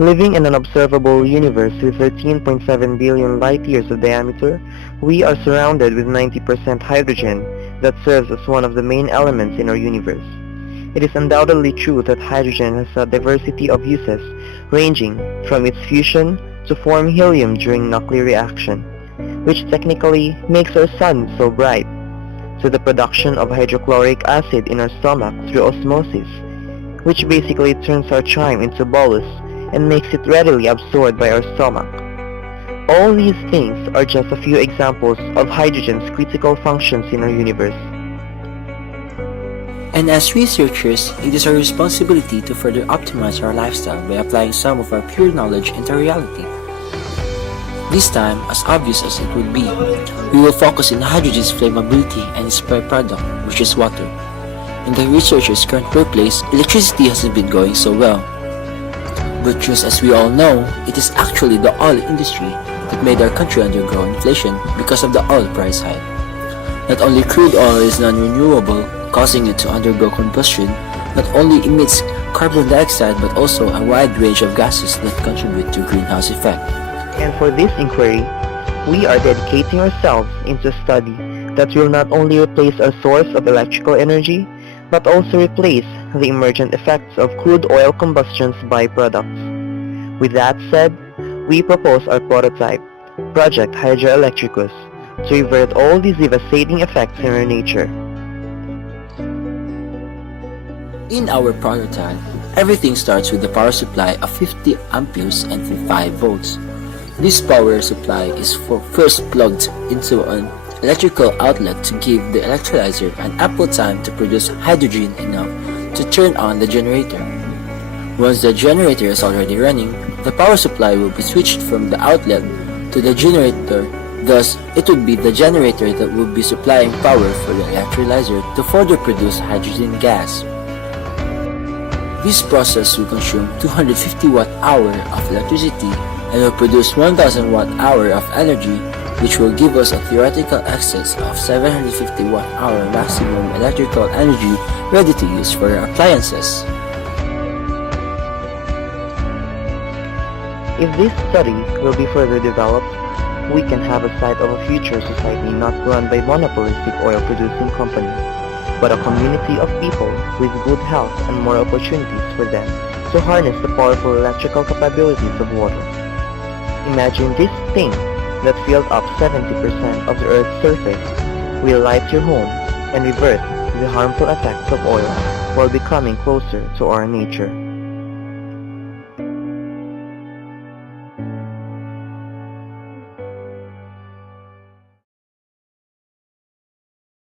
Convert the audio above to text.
Living in an observable universe with 13.7 billion light-years of diameter, we are surrounded with 90% hydrogen that serves as one of the main elements in our universe. It is undoubtedly true that hydrogen has a diversity of uses, ranging from its fusion to form helium during nuclear reaction, which technically makes our sun so bright, to the production of hydrochloric acid in our stomach through osmosis, which basically turns our chyme into bolus and makes it readily absorbed by our stomach. All these things are just a few examples of hydrogen's critical functions in our universe. And as researchers, it is our responsibility to further optimize our lifestyle by applying some of our pure knowledge into reality. This time, as obvious as it would be, we will focus on hydrogen's flammability and its byproduct, which is water. In the researchers' current workplace, electricity hasn't been going so well. But just as we all know, it is actually the oil industry that made our country undergo inflation because of the oil price hike. Not only crude oil is non-renewable, causing it to undergo combustion, not only emits carbon dioxide but also a wide range of gases that contribute to greenhouse effect. And for this inquiry, we are dedicating ourselves into a study that will not only replace our source of electrical energy, but also replace the emergent effects of crude oil combustion's byproducts. With that said, we propose our prototype, Project Hydra Electrikus, to revert all these devastating effects in our nature. In our prototype, everything starts with the power supply of 50 amperes and 5 volts. This power supply is first plugged into an electrical outlet to give the electrolyzer an ample time to produce hydrogen enough to turn on the generator. Once the generator is already running, the power supply will be switched from the outlet to the generator. Thus, it would be the generator that will be supplying power for the electrolyzer to further produce hydrogen gas. This process will consume 250 watt-hour of electricity and will produce 1000 watt-hour of energy, which will give us a theoretical excess of 750 watt-hour maximum electrical energy ready to use for our appliances. If this study will be further developed, we can have a sight of a future society not run by monopolistic oil-producing companies, but a community of people with good health and more opportunities for them to harness the powerful electrical capabilities of water. Imagine this thing that filled up 70% of the Earth's surface will light your home and revert the harmful effects of oil while becoming closer to our nature.